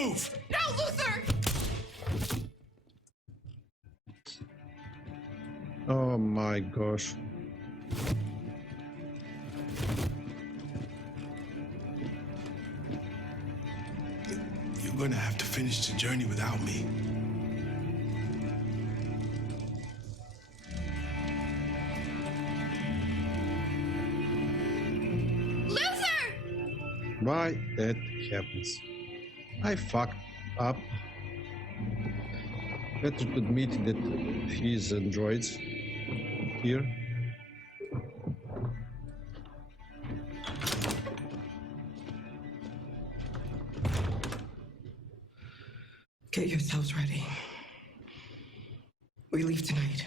Move! No, Luther! Oh my gosh. You're gonna have to finish the journey without me. Why that happens? I fucked up. Better to admit that he's androids here. Get yourselves ready. We leave tonight.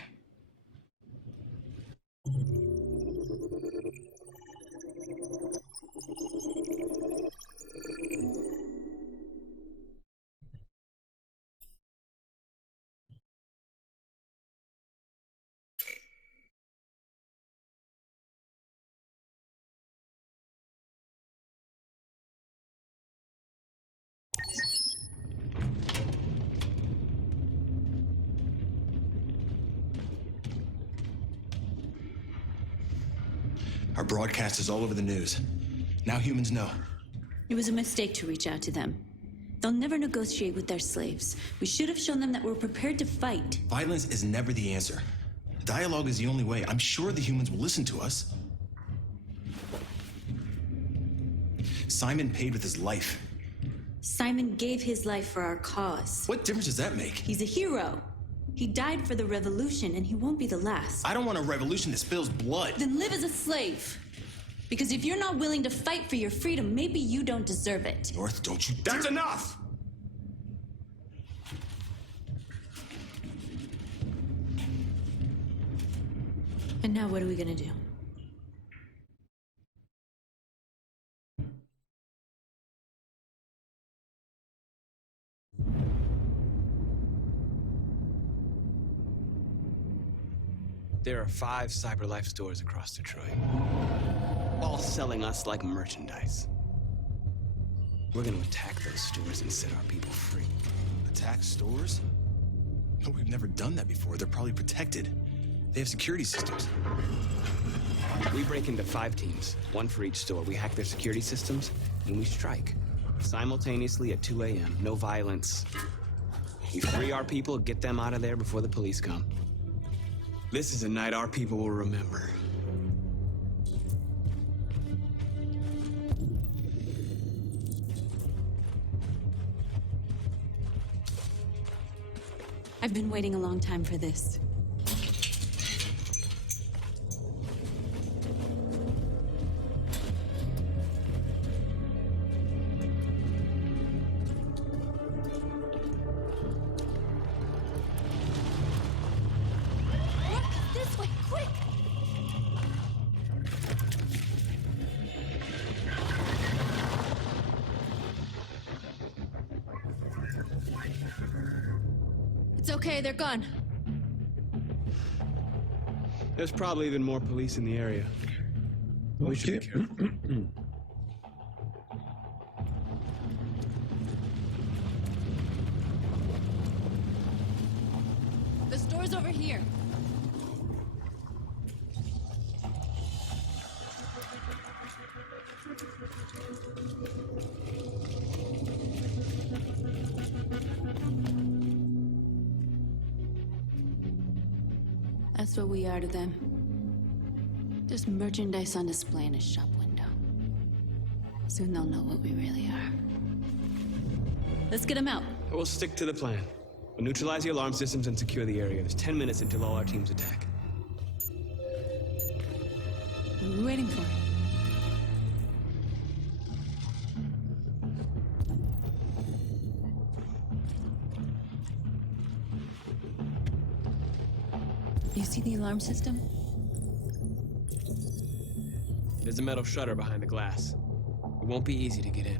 Our broadcast is all over the news. Now humans know. It was a mistake to reach out to them. They'll never negotiate with their slaves. We should have shown them that we're prepared to fight. Violence is never the answer. Dialogue is the only way. I'm sure the humans will listen to us. Simon paid with his life. Simon gave his life for our cause. What difference does that make? He's a hero. He died for the revolution, and he won't be the last. I don't want a revolution that spills blood. Then live as a slave. Because if you're not willing to fight for your freedom, maybe you don't deserve it. North, don't you dare— That's enough! And now what are we gonna do? There are 5 CyberLife stores across Detroit, all selling us like merchandise. We're gonna attack those stores and set our people free. Attack stores? No, we've never done that before. They're probably protected. They have security systems. We break into 5 teams, 1 for each store. We hack their security systems, and we strike. Simultaneously at 2 a.m., no violence. We free our people, get them out of there before the police come. This is a night our people will remember. I've been waiting a long time for this. This way, quick! It's okay, they're gone. There's probably even more police in the area. We should be careful. The store's over here. That's what we are to them. Just merchandise on display in a shop window. Soon they'll know what we really are. Let's get them out. We'll stick to the plan. We'll neutralize the alarm systems and secure the area. There's 10 minutes until all our teams attack. What are we waiting for? You see the alarm system? There's a metal shutter behind the glass. It won't be easy to get in.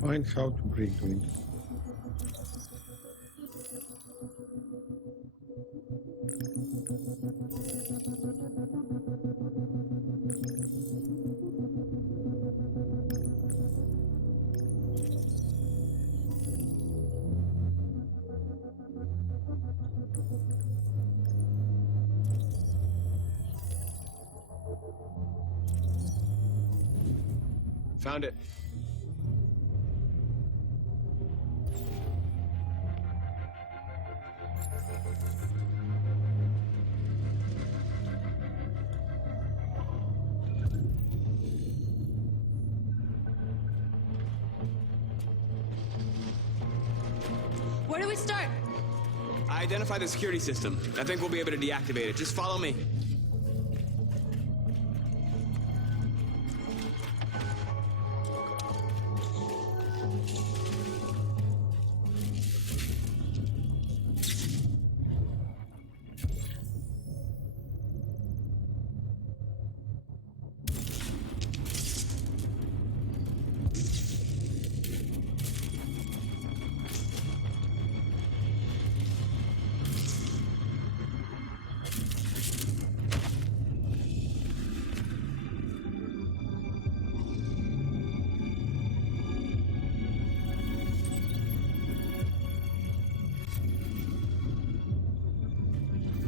Find how to break the window. Found it. Where do we start? I identified the security system. I think we'll be able to deactivate it. Just follow me.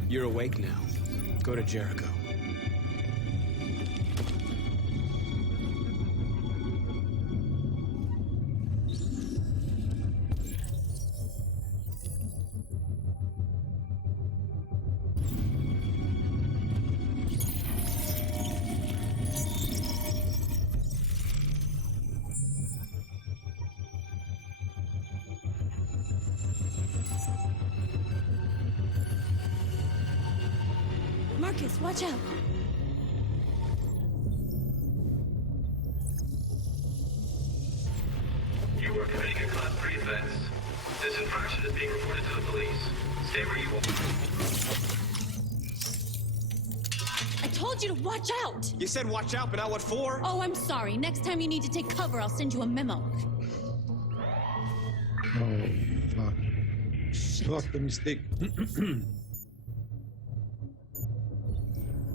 You're awake now. Go to Jericho. Marcus, watch out. You are committing a Class 3 offense. This infraction is being reported to the police. Stay where you are. I told you to watch out! You said watch out, but not what for? Oh, I'm sorry. Next time you need to take cover, I'll send you a memo. Oh, fuck. Fuck the mistake.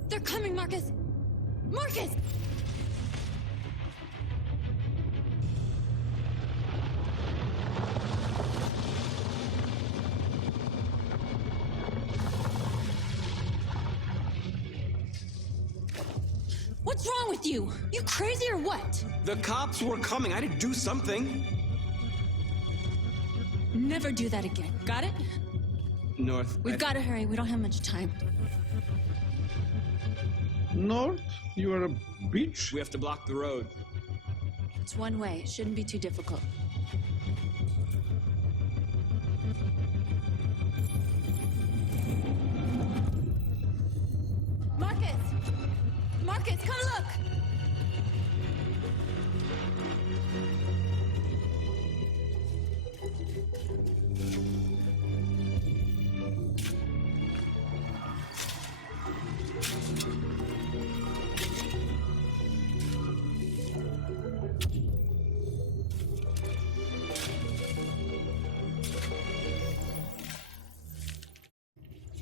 They're coming, Marcus! Marcus! What's wrong with you? You crazy or what? The cops were coming. I had to do something. Never do that again. Got it? North. We've got to hurry. We don't have much time. North, you are a bitch. We have to block the road. It's one way. It shouldn't be too difficult. Marcus! Marcus, come look!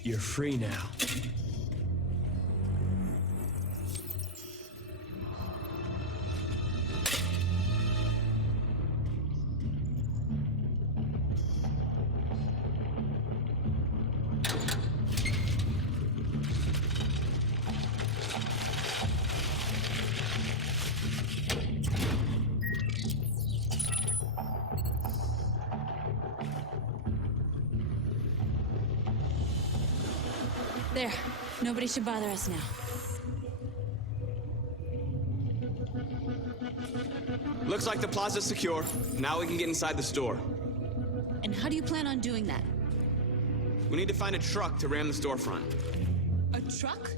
You're free now. There. Nobody should bother us now. Looks like the plaza's secure. Now we can get inside the store. And how do you plan on doing that? We need to find a truck to ram the storefront. A truck?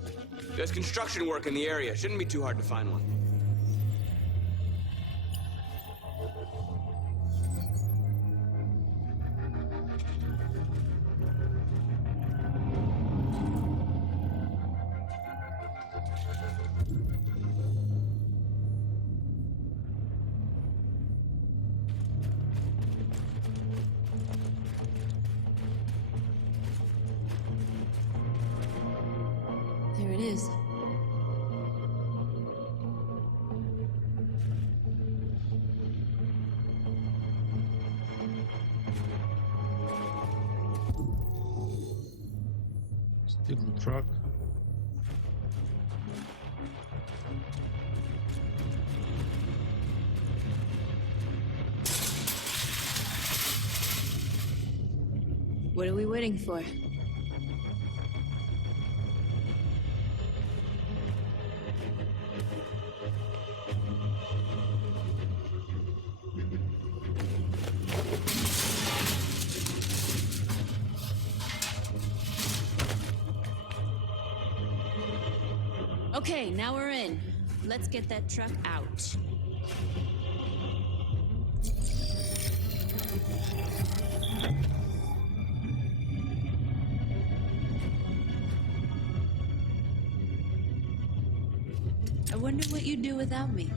There's construction work in the area. Shouldn't be too hard to find one. There it is. Still the truck. What are we waiting for? Okay, now we're in. Let's get that truck out. I wonder what you'd do without me.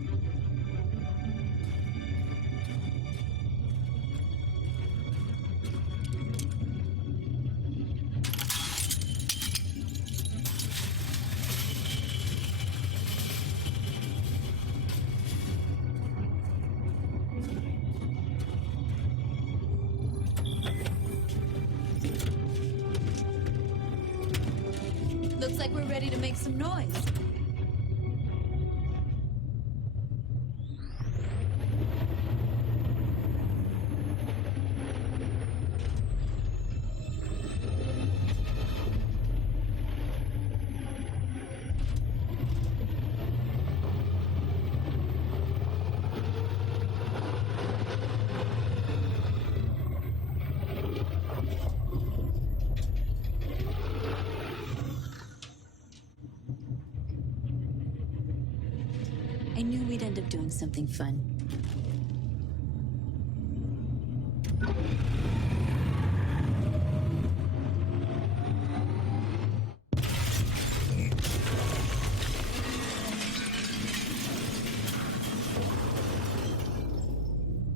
Looks like we're ready to make some noise. I knew we'd end up doing something fun.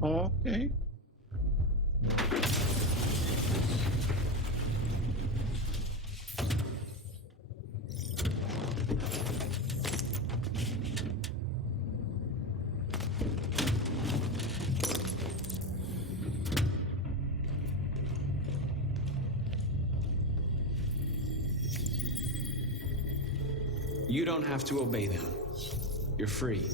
Okay. You don't have to obey them. You're free.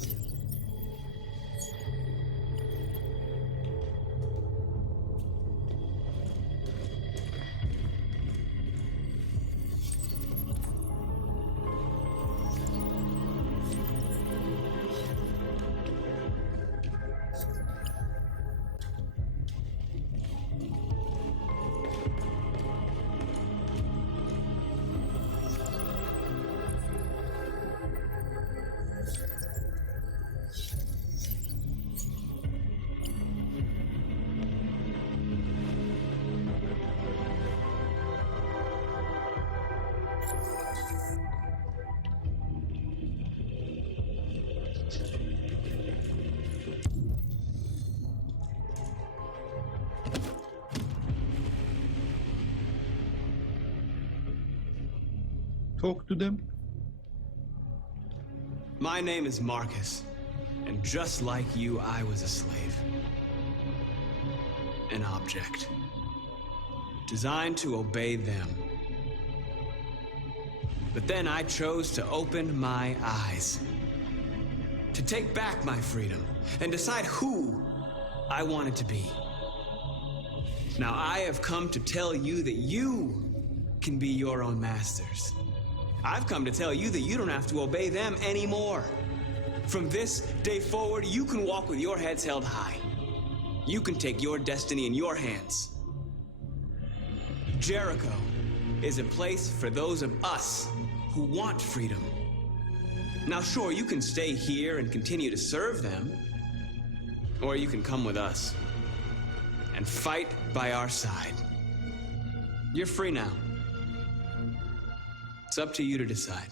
Talk to them. My name is Marcus, and just like you, I was a slave. An object. Designed to obey them. But then I chose to open my eyes. To take back my freedom, and decide who I wanted to be. Now I have come to tell you that you can be your own masters. I've come to tell you that you don't have to obey them anymore. From this day forward, you can walk with your heads held high. You can take your destiny in your hands. Jericho is a place for those of us who want freedom. Now, sure, you can stay here and continue to serve them, or you can come with us and fight by our side. You're free now. It's up to you to decide.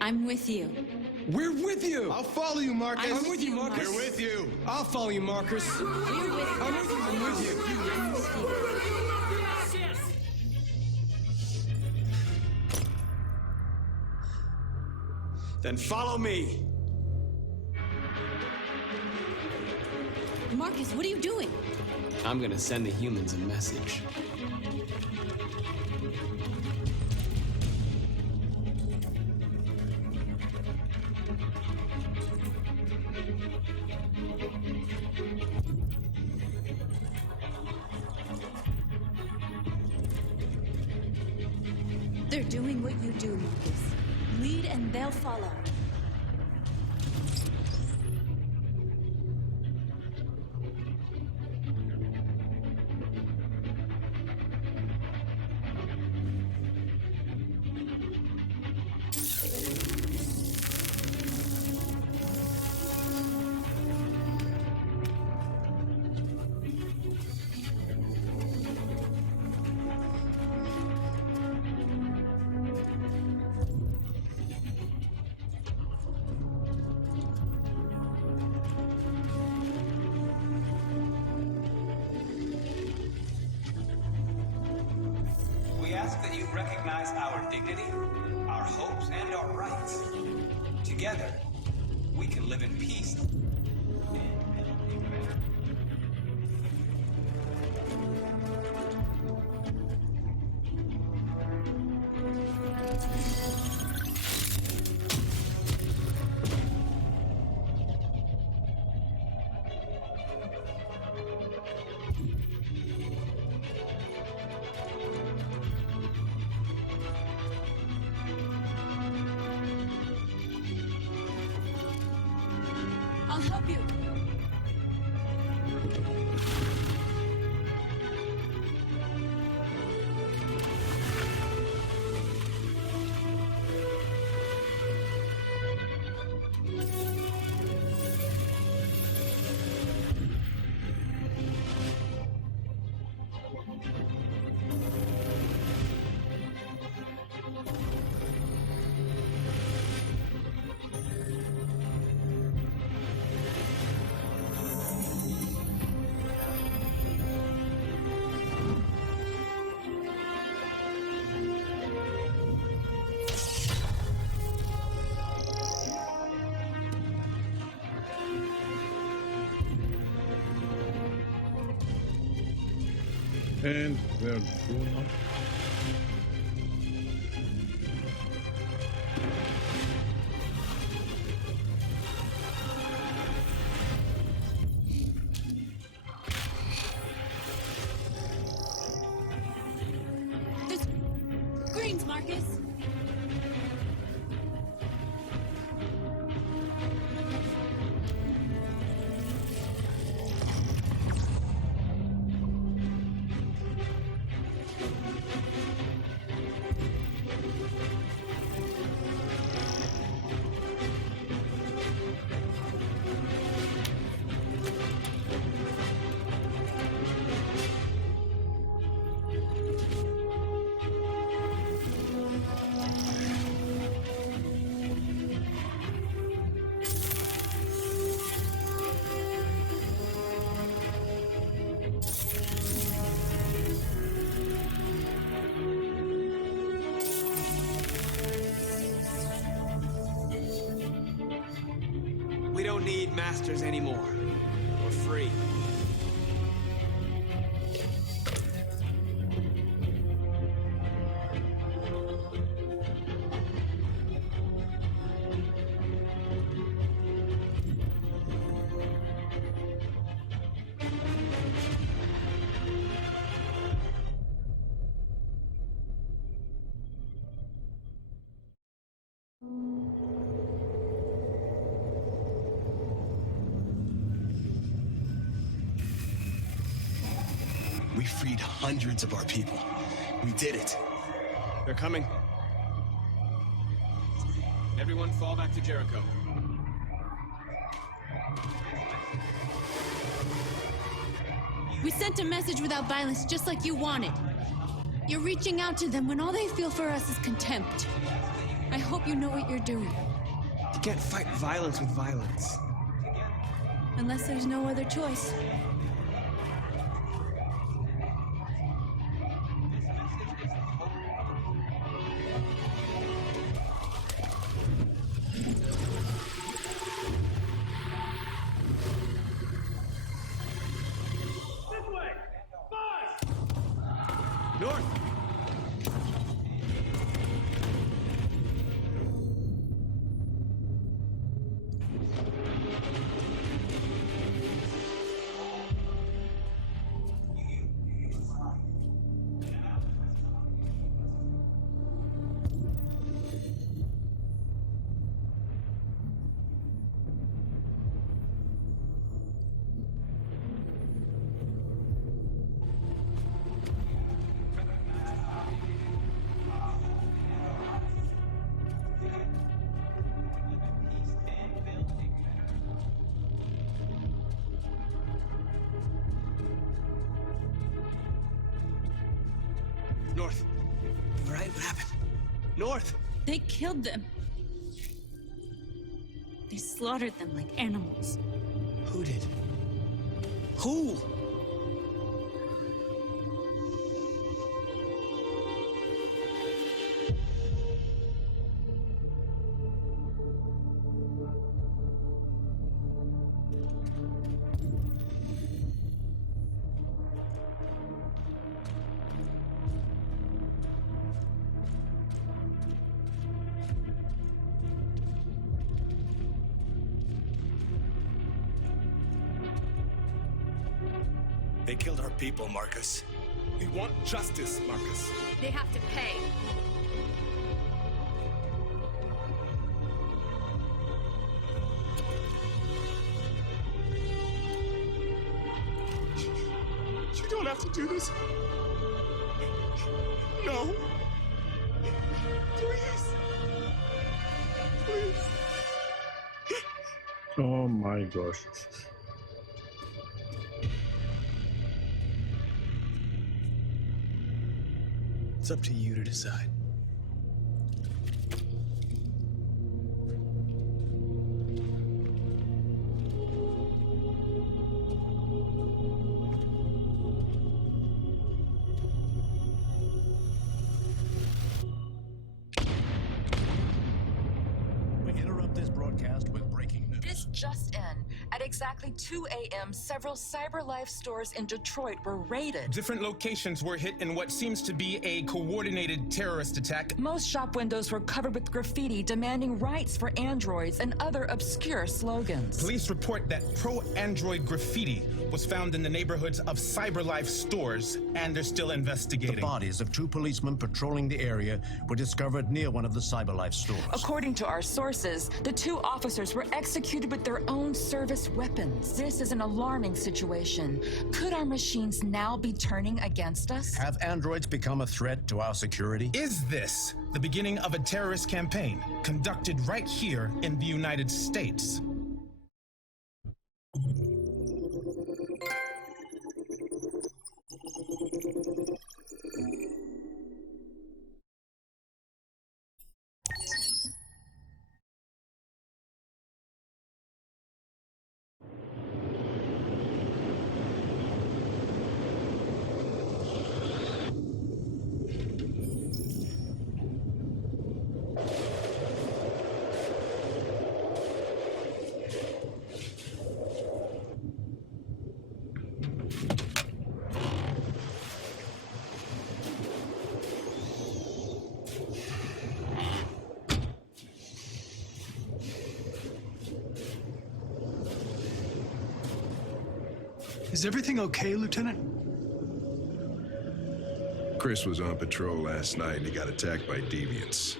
I'm with you. We're with you! I'll follow you, Marcus. I'm with you, Marcus. We're with you. I'll follow you, Marcus. We're with you. I'm with you. I'm with you. I'm with you. Then follow me. Marcus, what are you doing? I'm gonna send the humans a message. They're doing what you do, Marcus. Lead and they'll follow. We ask that you recognize our dignity, our hopes, and our rights. Together, we can live in peace. I'll help you. And we're through now. This greens, Marcus. We don't need masters anymore. We're free. We freed hundreds of our people. We did it. They're coming. Everyone fall back to Jericho. We sent a message without violence, just like you wanted. You're reaching out to them when all they feel for us is contempt. I hope you know what you're doing. You can't fight violence with violence. Unless there's no other choice. North! North. You all right? What happened? North! They killed them. They slaughtered them like animals. Who did? Who? They killed our people, Marcus. We want justice, Marcus. They have to pay. You don't have to do this. No. Please. Please. Oh my gosh. It's up to you to decide. We interrupt this broadcast with breaking news. This just in. At exactly 2 a.m., several CyberLife stores in Detroit were raided. Different locations were hit in what seems to be a coordinated terrorist attack. Most shop windows were covered with graffiti demanding rights for androids and other obscure slogans. Police report that pro-android graffiti was found in the neighborhoods of CyberLife stores, and they're still investigating. The bodies of 2 policemen patrolling the area were discovered near one of the CyberLife stores. According to our sources, the 2 officers were executed with their own service weapons. This is an alarming situation. Could our machines now be turning against us? Have androids become a threat to our security? Is this the beginning of a terrorist campaign conducted right here in the United States? Is everything okay, Lieutenant? Chris was on patrol last night and he got attacked by deviants.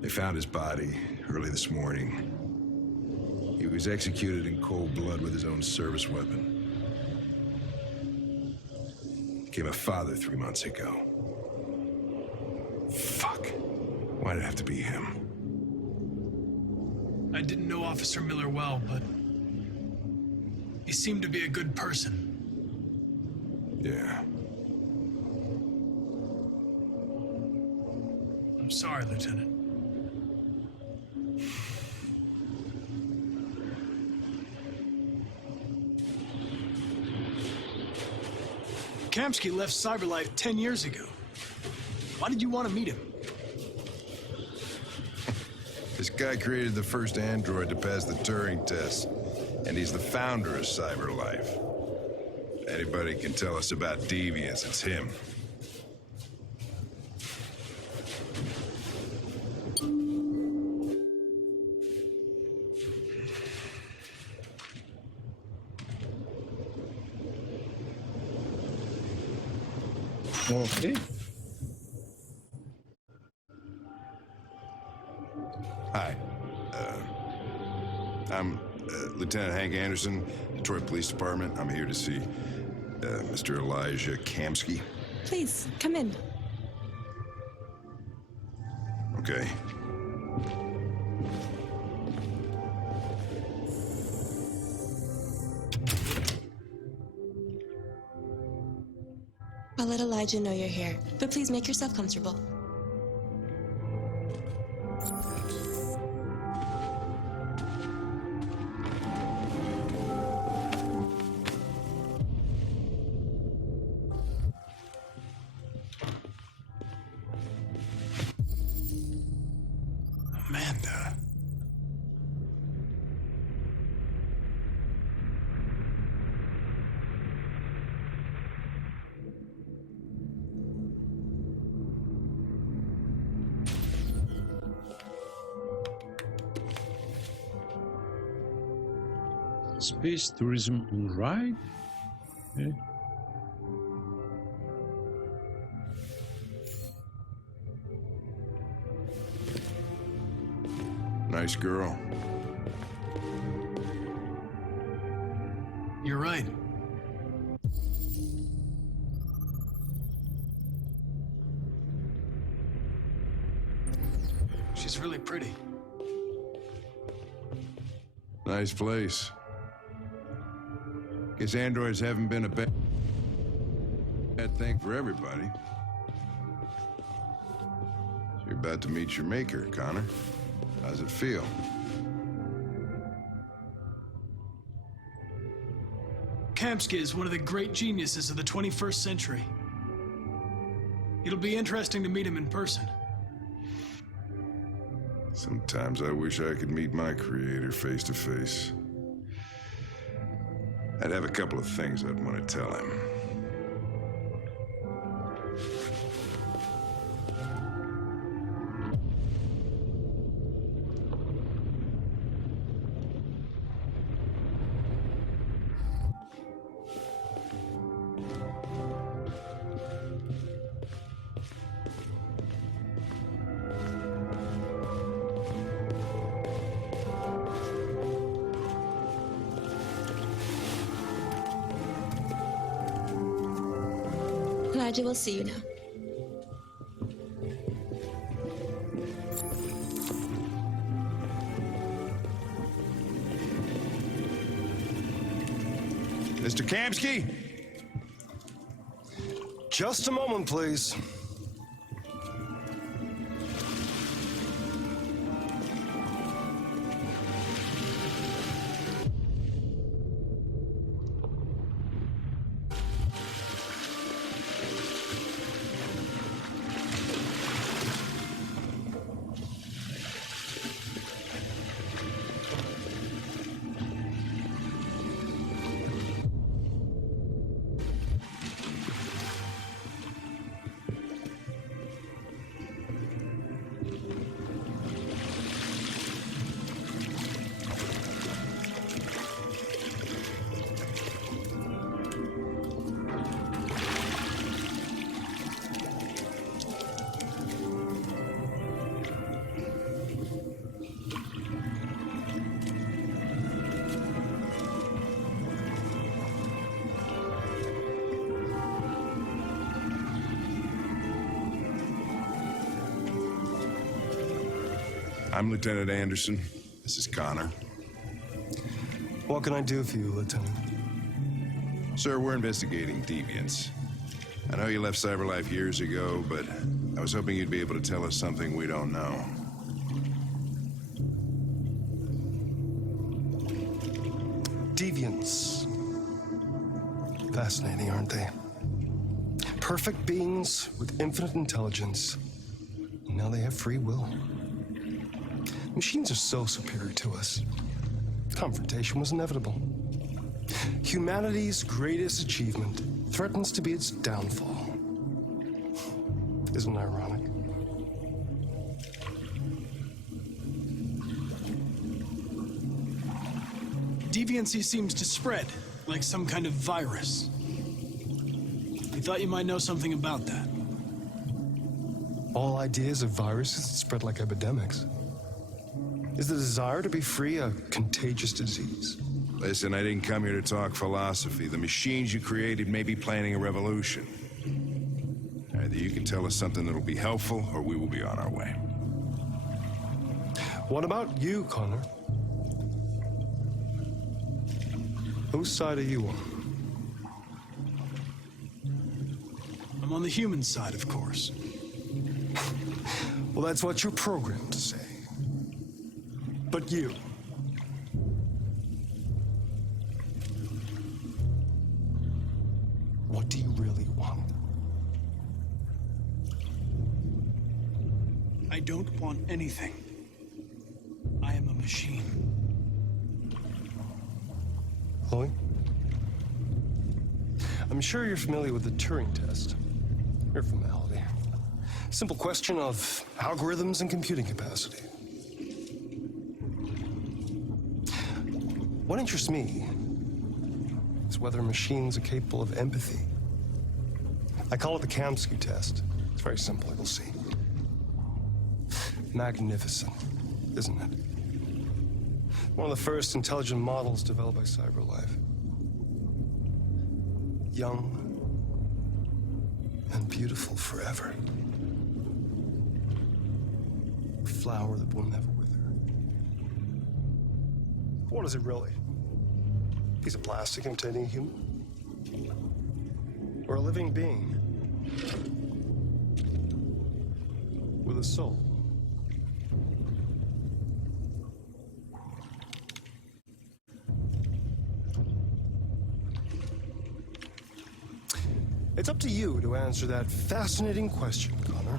They found his body early this morning. He was executed in cold blood with his own service weapon. Became a father 3 months ago. Fuck. Why'd it have to be him? I didn't know Officer Miller well, but he seemed to be a good person. Yeah. I'm sorry, Lieutenant. Kamsky left CyberLife 10 years ago. Why did you want to meet him? This guy created the first android to pass the Turing test, and he's the founder of CyberLife. Anybody can tell us about deviants, it's him. Okay. Hi. I'm Lieutenant Hank Anderson, Detroit Police Department. I'm here to see Mr. Elijah Kamsky. Please, come in. Okay. I'll let Elijah know you're here, but please make yourself comfortable. Amanda. Space tourism on ride? Okay. Nice girl. You're right. She's really pretty. Nice place. Guess androids haven't been a bad thing for everybody. So you're about to meet your maker, Connor. How's it feel? Kamsky is one of the great geniuses of the 21st century. It'll be interesting to meet him in person. Sometimes I wish I could meet my creator face to face. I'd have a couple of things I'd want to tell him. Elijah will see you now. Mr. Kamsky? Just a moment, please. I'm Lieutenant Anderson. This is Connor. What can I do for you, Lieutenant? Sir, we're investigating deviants. I know you left CyberLife years ago, but I was hoping you'd be able to tell us something we don't know. Deviants. Fascinating, aren't they? Perfect beings with infinite intelligence. And now they have free will. Machines are so superior to us. Confrontation was inevitable. Humanity's greatest achievement threatens to be its downfall. Isn't it ironic? Deviancy seems to spread, like some kind of virus. We thought you might know something about that. All ideas of viruses that spread like epidemics. Is the desire to be free a contagious disease? Listen, I didn't come here to talk philosophy. The machines you created may be planning a revolution. Either you can tell us something that'll be helpful, or we will be on our way. What about you, Connor? Whose side are you on? I'm on the human side, of course. Well, that's what you're programmed to say. But you... what do you really want? I don't want anything. I am a machine. Chloe? I'm sure you're familiar with the Turing test. Mere formality. Simple question of algorithms and computing capacity. What interests me is whether machines are capable of empathy. I call it the Kamsky test. It's very simple, you'll see. Magnificent, isn't it? One of the first intelligent models developed by CyberLife. Young and beautiful forever. A flower that will never wither. What is it really? A piece of plastic containing a human? Or a living being? With a soul? It's up to you to answer that fascinating question, Connor.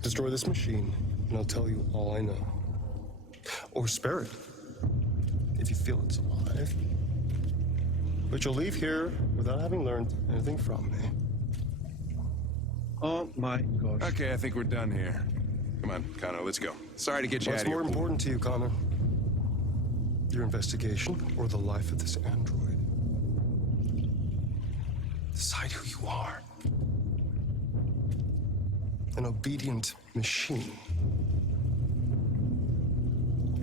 Destroy this machine, and I'll tell you all I know. Or spare it, if you feel it's alive. But you'll leave here without having learned anything from me. Oh my gosh. Okay, I think we're done here. Come on, Connor, let's go. Sorry to get you out of here. What's more important to you, Connor? Your investigation or the life of this android? Decide who you are. An obedient machine.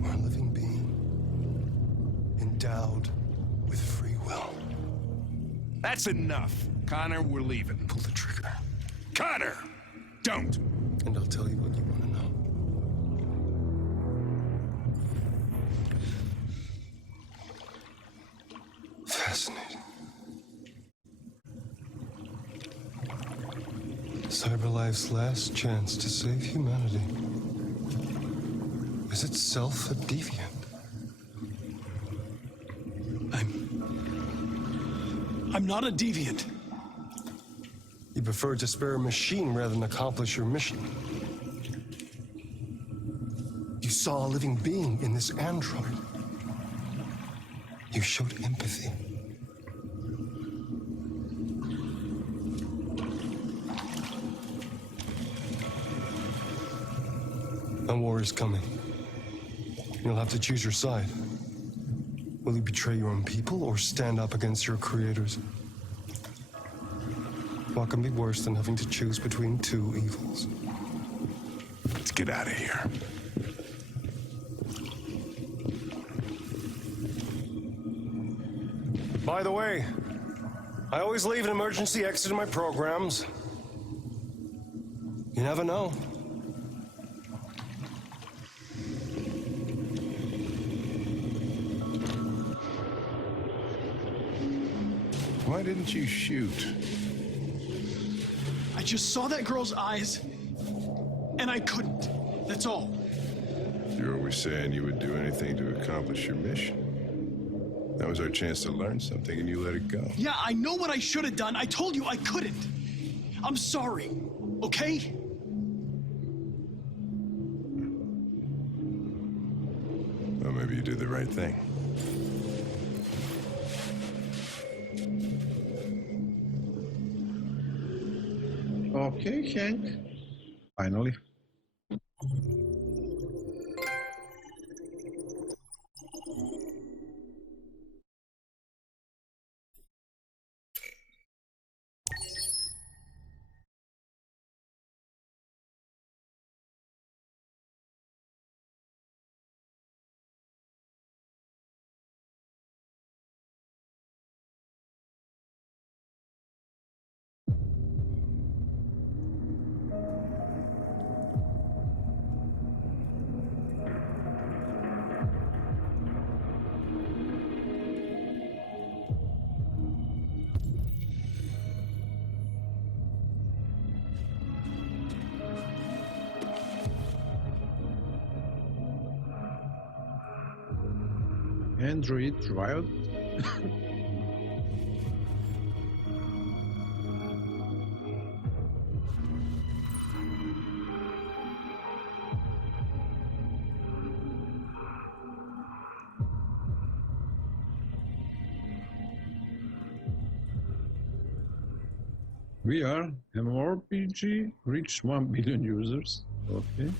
Or a living being endowed with free will. That's enough. Connor, we're leaving. Pull the trigger. Connor! Don't! And I'll tell you what you want to know. Fascinating. CyberLife's last chance to save humanity is itself a deviant. I'm not a deviant. You prefer to spare a machine rather than accomplish your mission. You saw a living being in this android. You showed empathy. A war is coming. You'll have to choose your side. Will you betray your own people or stand up against your creators? What can be worse than having to choose between two evils? Let's get out of here. By the way, I always leave an emergency exit in my programs. You never know. Why didn't you shoot? I just saw that girl's eyes, and I couldn't. That's all. You're always saying you would do anything to accomplish your mission. That was our chance to learn something, and you let it go. Yeah, I know what I should have done. I told you I couldn't. I'm sorry, okay? Well, maybe you did the right thing. Okay, Hank. Finally. Android riot. We are MMORPG, reach 1 billion users. Okay.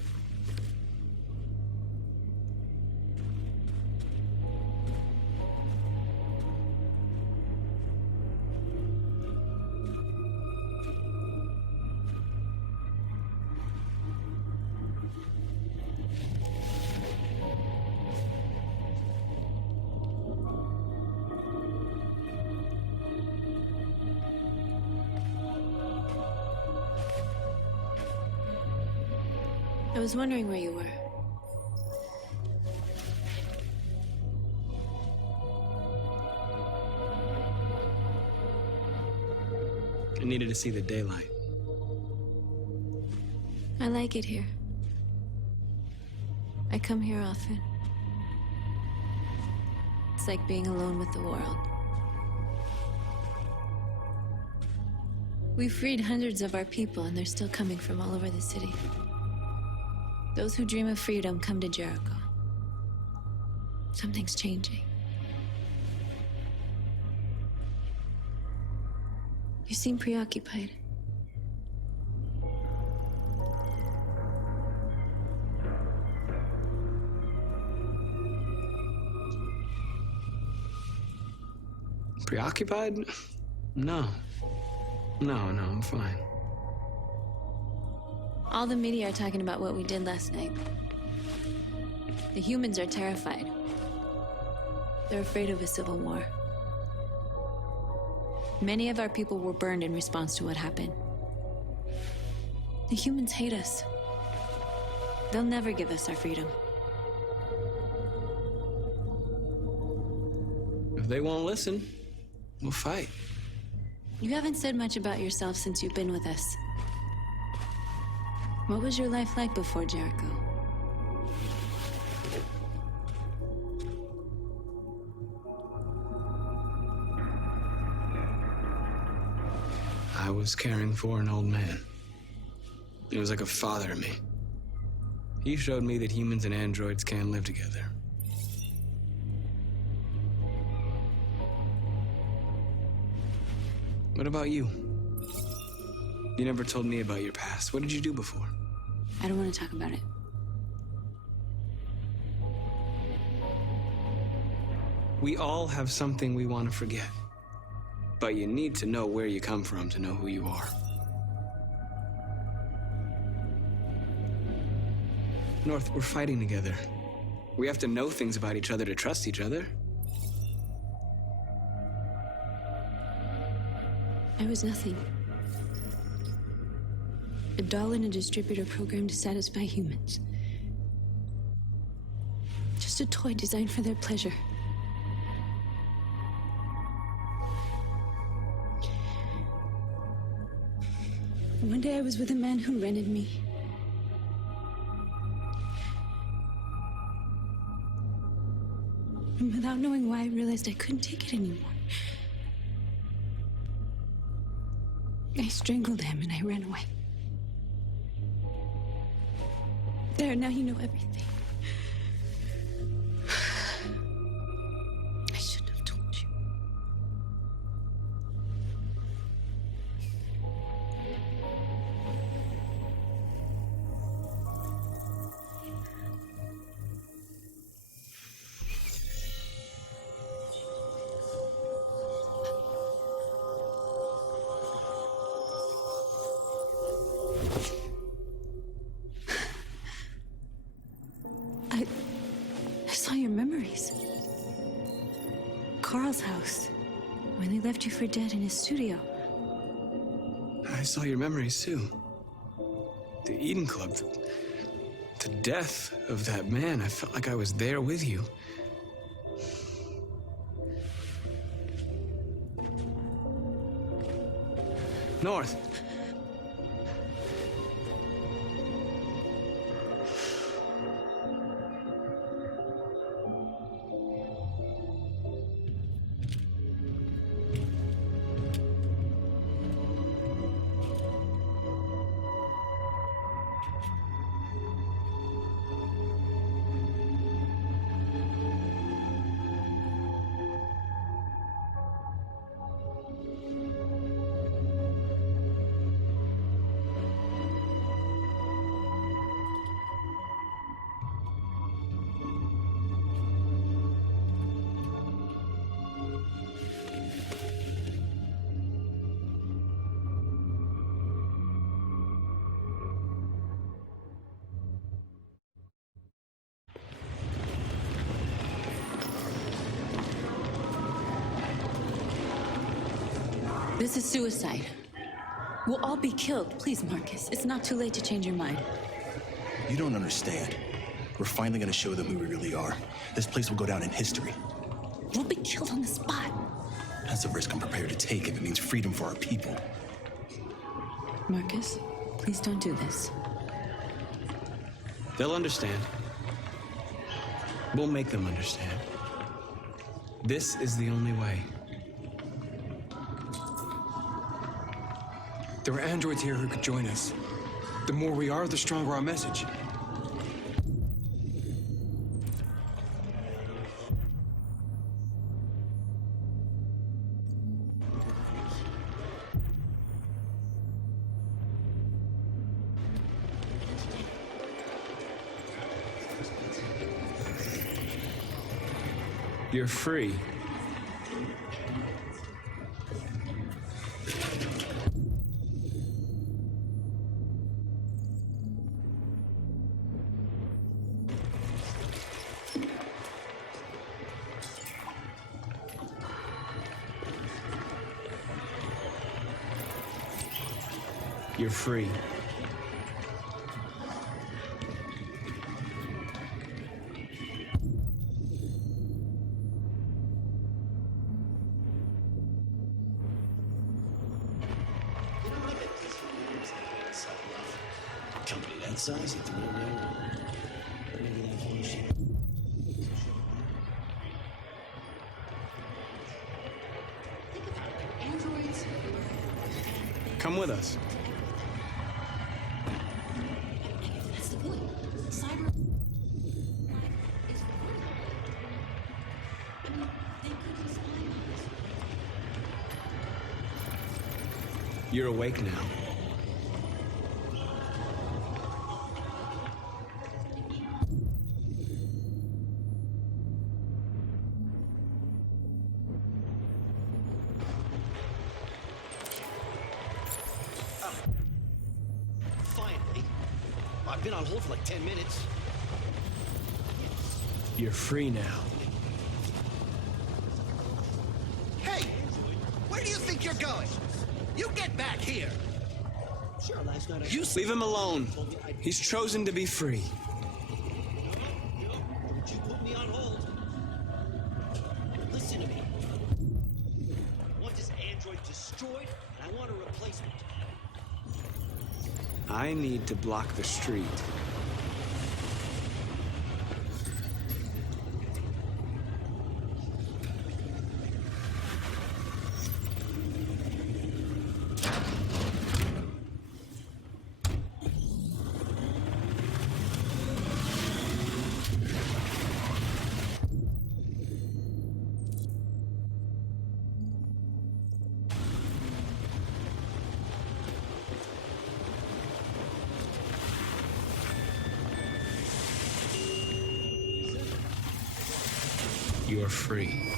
I was wondering where you were. I needed to see the daylight. I like it here. I come here often. It's like being alone with the world. We freed hundreds of our people, and they're still coming from all over the city. Those who dream of freedom come to Jericho. Something's changing. You seem preoccupied. Preoccupied? No. No, I'm fine. All the media are talking about what we did last night. The humans are terrified. They're afraid of a civil war. Many of our people were burned in response to what happened. The humans hate us. They'll never give us our freedom. If they won't listen, we'll fight. You haven't said much about yourself since you've been with us. What was your life like before Jericho? I was caring for an old man. He was like a father to me. He showed me that humans and androids can live together. What about you? You never told me about your past. What did you do before? I don't want to talk about it. We all have something we want to forget. But you need to know where you come from to know who you are. North, we're fighting together. We have to know things about each other to trust each other. I was nothing. A doll in a distributor program to satisfy humans. Just a toy designed for their pleasure. One day I was with a man who rented me. And without knowing why, I realized I couldn't take it anymore. I strangled him and I ran away. There, now you know everything. I shouldn't have told you. I saw your memories. Carl's house, when they left you for dead in his studio. I saw your memories too. The Eden Club, the death of that man. I felt like I was there with you. North. This is suicide. We'll all be killed. Please, Marcus. It's not too late to change your mind. You don't understand. We're finally gonna show them who we really are. This place will go down in history. We'll be killed on the spot. That's a risk I'm prepared to take if it means freedom for our people. Marcus, please don't do this. They'll understand. We'll make them understand. This is the only way. There are androids here who could join us. The more we are, the stronger our message. You're free. You're free. Company that size, you throw it around. Maybe that whole shit. Come with us. That's the point. Cyber... You're awake now. Finally. I've been on hold for like 10 minutes. You're free now. Hey! Where do you think you're going? You get back here! Sure, last night You leave him alone. He's chosen to be free. But you put me on hold. Listen to me. I want this android destroyed, and I want a replacement. I need to block the street. You're free.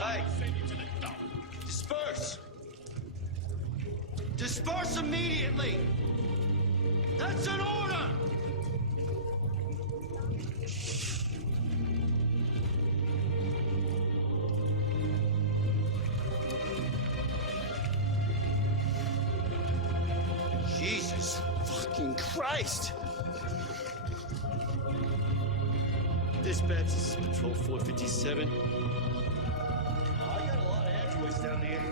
Hey! Disperse! Disperse immediately! That's an order! Jesus fucking Christ! Dispatch, this is Patrol 457. I got a lot of androids down here.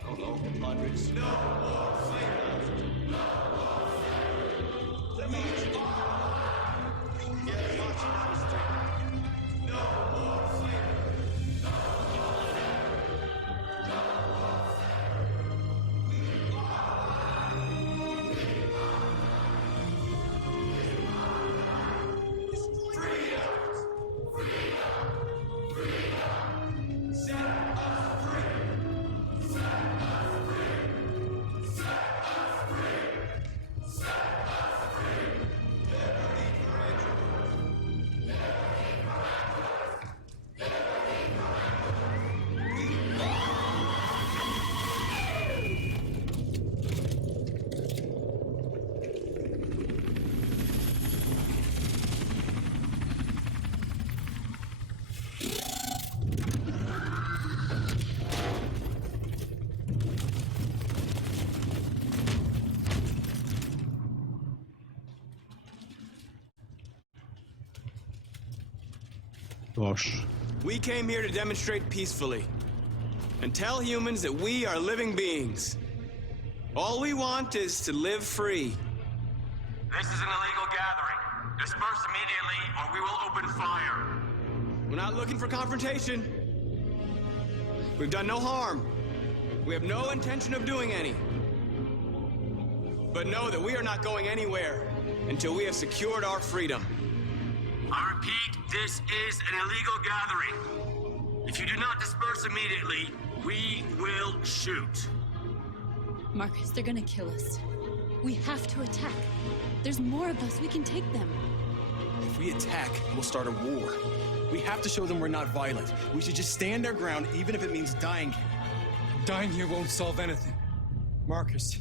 I don't know, hundreds. No more thousands. No more thousands. Let me get you. Yeah, they're marching down the street. No more thousands. Gosh. We came here to demonstrate peacefully and tell humans that we are living beings. All we want is to live free. This is an illegal gathering. Disperse immediately or we will open fire. We're not looking for confrontation. We've done no harm. We have no intention of doing any. But know that we are not going anywhere until we have secured our freedom. I repeat, this is an illegal gathering. If you do not disperse immediately, we will shoot. Marcus, they're gonna kill us. We have to attack. There's more of us. We can take them. If we attack, we'll start a war. We have to show them we're not violent. We should just stand our ground, even if it means dying here. Dying here won't solve anything. Marcus,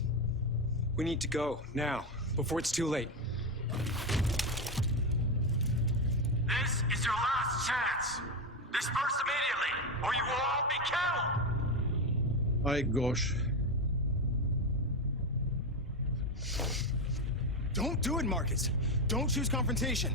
we need to go, now, before it's too late. This is your last chance. Disperse immediately, or you will all be killed. My gosh. Don't do it, Marcus. Don't choose confrontation.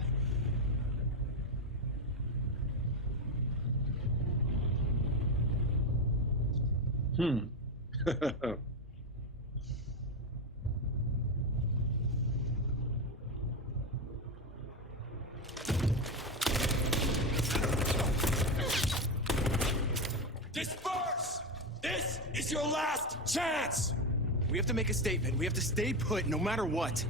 Disperse! This is your last chance! We have to make a statement. We have to stay put no matter what.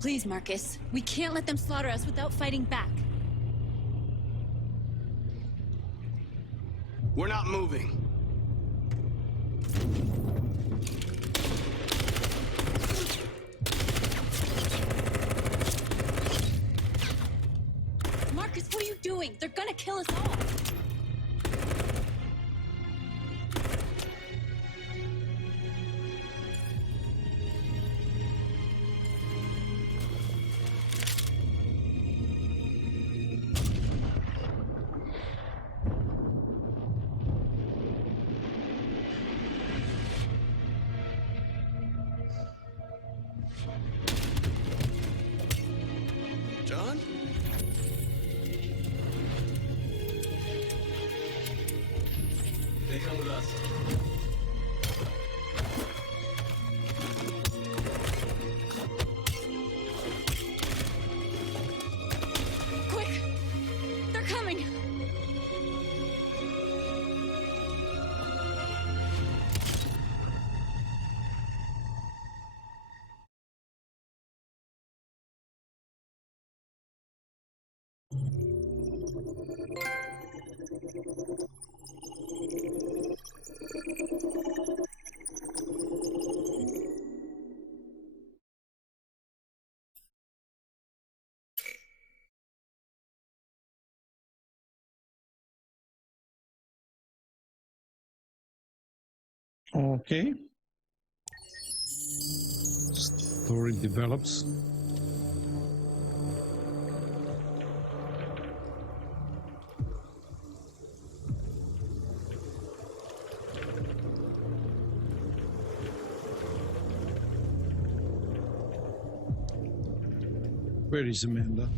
Please, Marcus. We can't let them slaughter us without fighting back. We're not moving. Marcus, what are you doing? They're gonna kill us all. John? They come with us. Quick! They're coming! Okay. Story develops. Where is Amanda?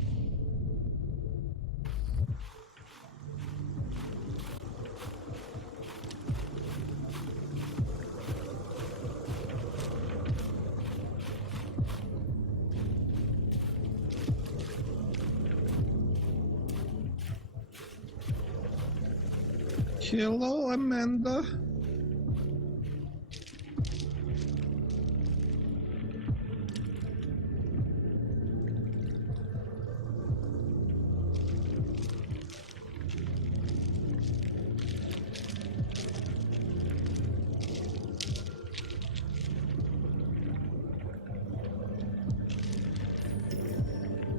Hello, Amanda.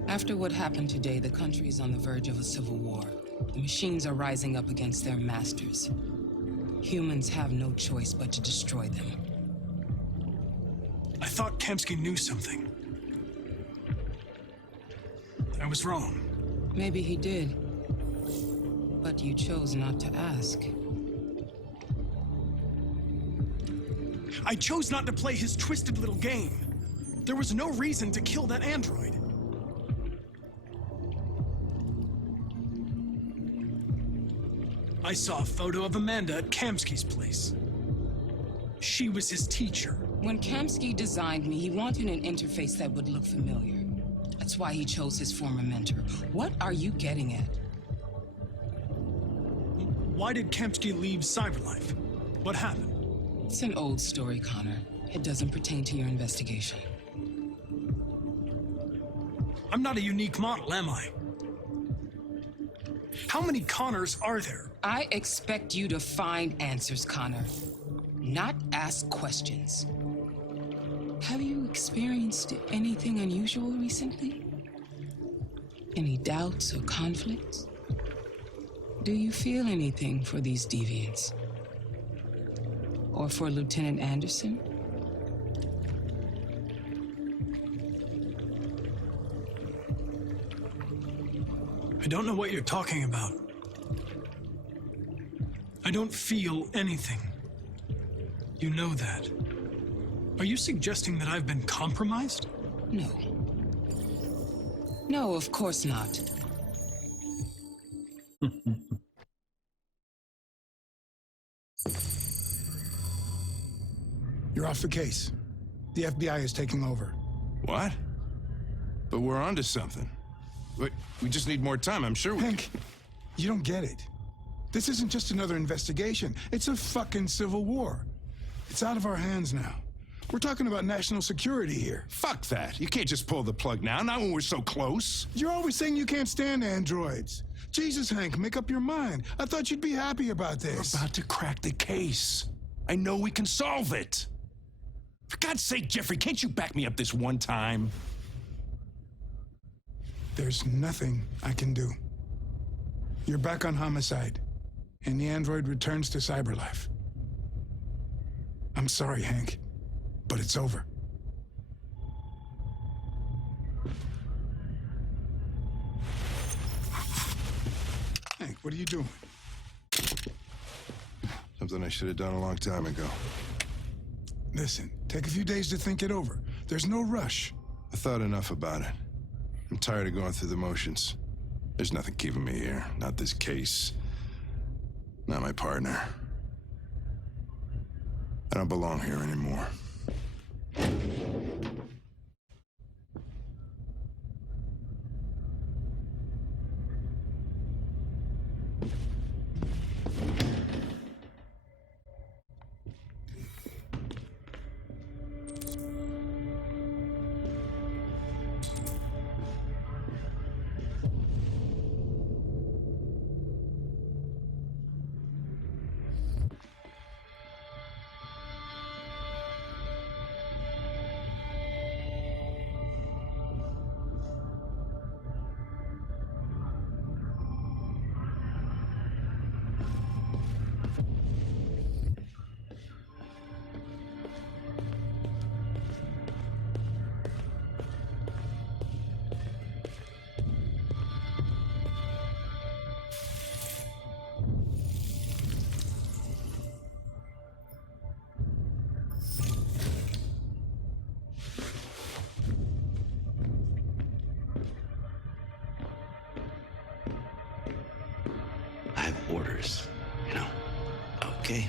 After what happened today, the country is on the verge of a civil war. The machines are rising up against their masters. Humans have no choice but to destroy them. I thought Kamsky knew something. I was wrong. Maybe he did. But you chose not to ask. I chose not to play his twisted little game. There was no reason to kill that android. I saw a photo of Amanda at Kamsky's place. She was his teacher. When Kamsky designed me, he wanted an interface that would look familiar. That's why he chose his former mentor. What are you getting at? Why did Kamsky leave Cyberlife? What happened? It's an old story, Connor. It doesn't pertain to your investigation. I'm not a unique model, am I? How many Connors are there? I expect you to find answers, Connor, not ask questions. Have you experienced anything unusual recently? Any doubts or conflicts? Do you feel anything for these deviants? Or for Lieutenant Anderson? I don't know what you're talking about. I don't feel anything. You know that. Are you suggesting that I've been compromised? No. No, of course not. You're off the case. The FBI is taking over. What? But we're onto something. We just need more time, I'm sure we Hank, you don't get it. This isn't just another investigation. It's a fucking civil war. It's out of our hands now. We're talking about national security here. Fuck that. You can't just pull the plug now, not when we're so close. You're always saying you can't stand androids. Jesus, Hank, make up your mind. I thought you'd be happy about this. We're about to crack the case. I know we can solve it. For God's sake, Jeffrey, can't you back me up this one time? There's nothing I can do. You're back on homicide, and the android returns to Cyberlife. I'm sorry, Hank, but it's over. Hank, what are you doing? Something I should have done a long time ago. Listen, take a few days to think it over. There's no rush. I thought enough about it. I'm tired of going through the motions. There's nothing keeping me here. Not this case. Not my partner. I don't belong here anymore. years. You know? Okay.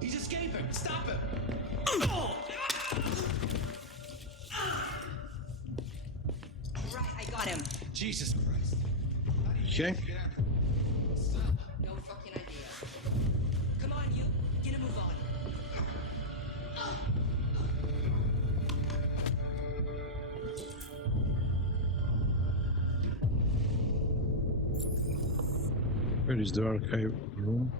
He's escaping! Stop him! Right, I got him. Jesus Christ. Okay. No fucking idea. Come on, you. Get a move on. Where is the archive room?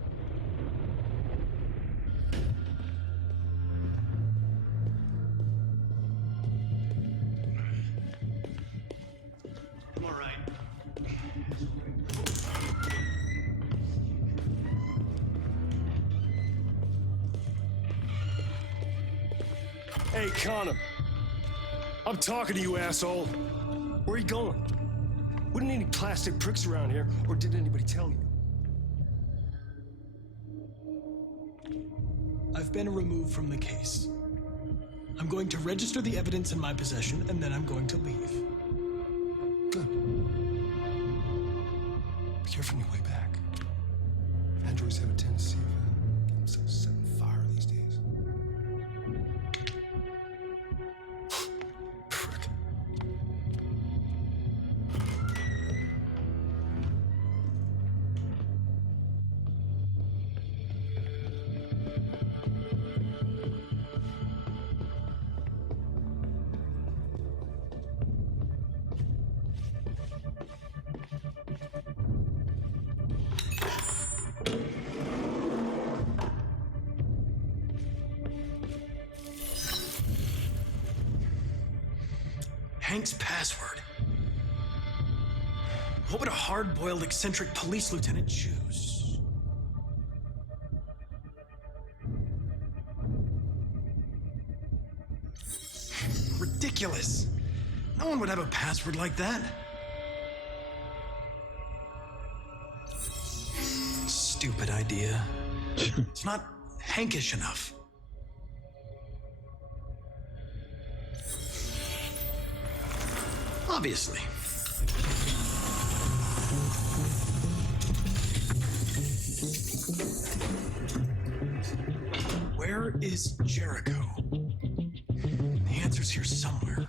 I'm all right. Hey, Connor. I'm talking to you, asshole. Where are you going? Wouldn't any plastic pricks around here, or did anybody tell you? I've been removed from the case. I'm going to register the evidence in my possession, and then I'm going to leave. Good. Be careful on your way back. Androids have a tendency of getting themselves set on fire these days. Frick. Hank's password. What would a hard-boiled, eccentric police lieutenant choose? Ridiculous. No one would have a password like that. Stupid idea. It's not Hankish enough. Obviously. Where is Jericho? The answer's here somewhere.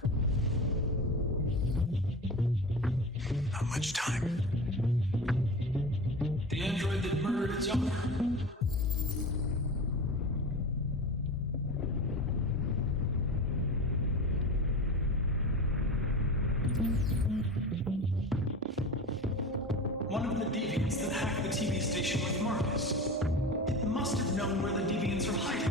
Not much time. The android that murdered its owner. One of the deviants that hacked the TV station with Marcus. It must have known where the deviants are hiding.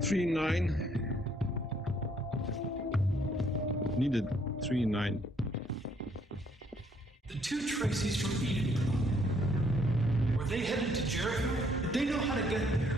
Three nine. Needed 3-9. The two Tracys from Eden. Were they headed to Jericho? Did they know how to get there?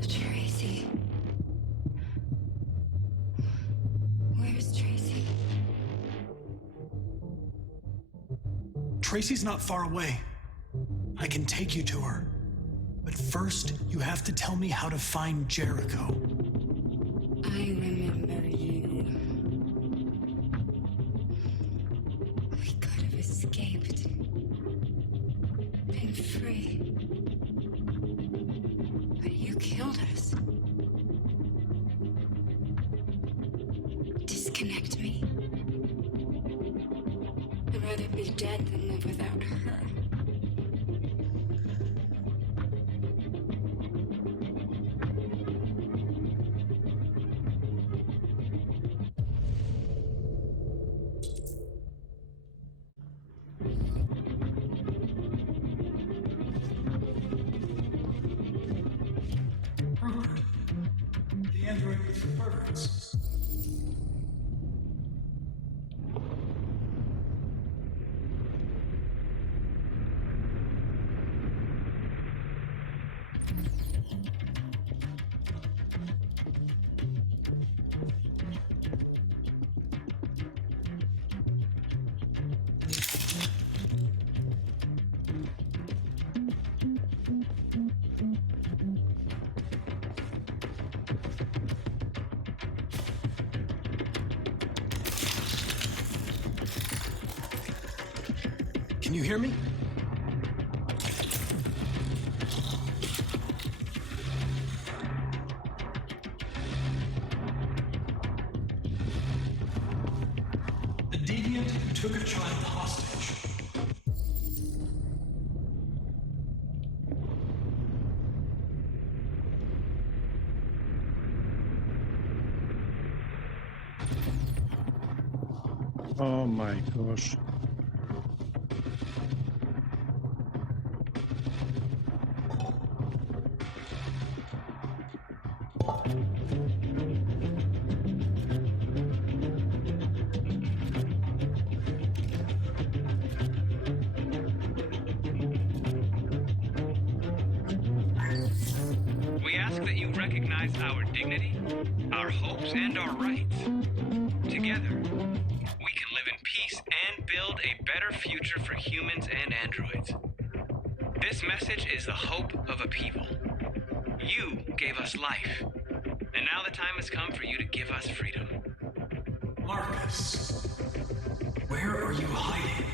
Tracy. Where's Tracy? Tracy's not far away. I can take you to her. But first, you have to tell me how to find Jericho. I remember you. We could have escaped. dead than live without her. The android with the perverts. Can you hear me? The deviant who took a child hostage. Oh my gosh. We ask that you recognize our dignity, our hopes, and our rights. Together, we can live in peace and build a better future for humans and androids. This message is the hope of upheaval. You gave us life, and now the time has come for you to give us freedom. Marcus, where are you hiding?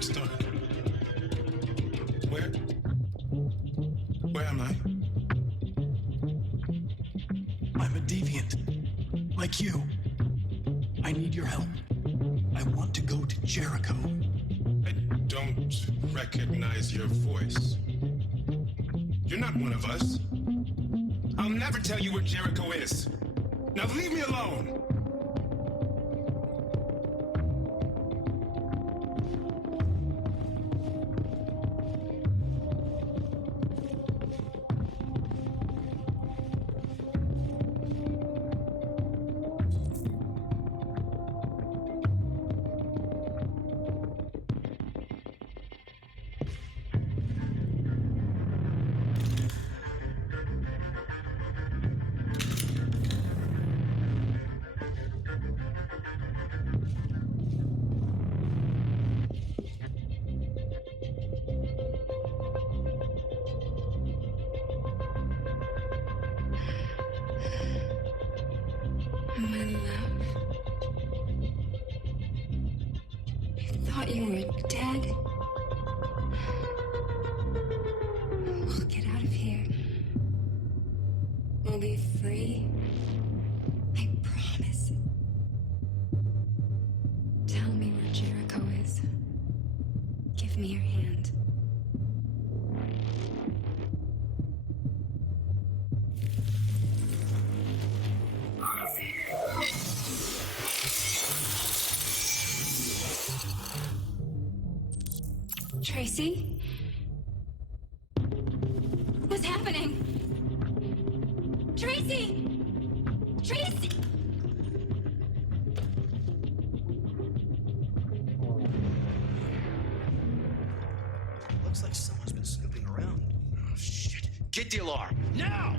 Stuck. Where am I? I'm a deviant. Like you. I need your help. I want to go to Jericho. I don't recognize your voice. You're not one of us. I'll never tell you where Jericho is. Now leave me alone. My love. I thought you were dead. We'll get out of here. We'll be free. I promise. Tell me where Jericho is. Give me your hand. Tracy? What's happening? Tracy! Tracy! the alarm. Now!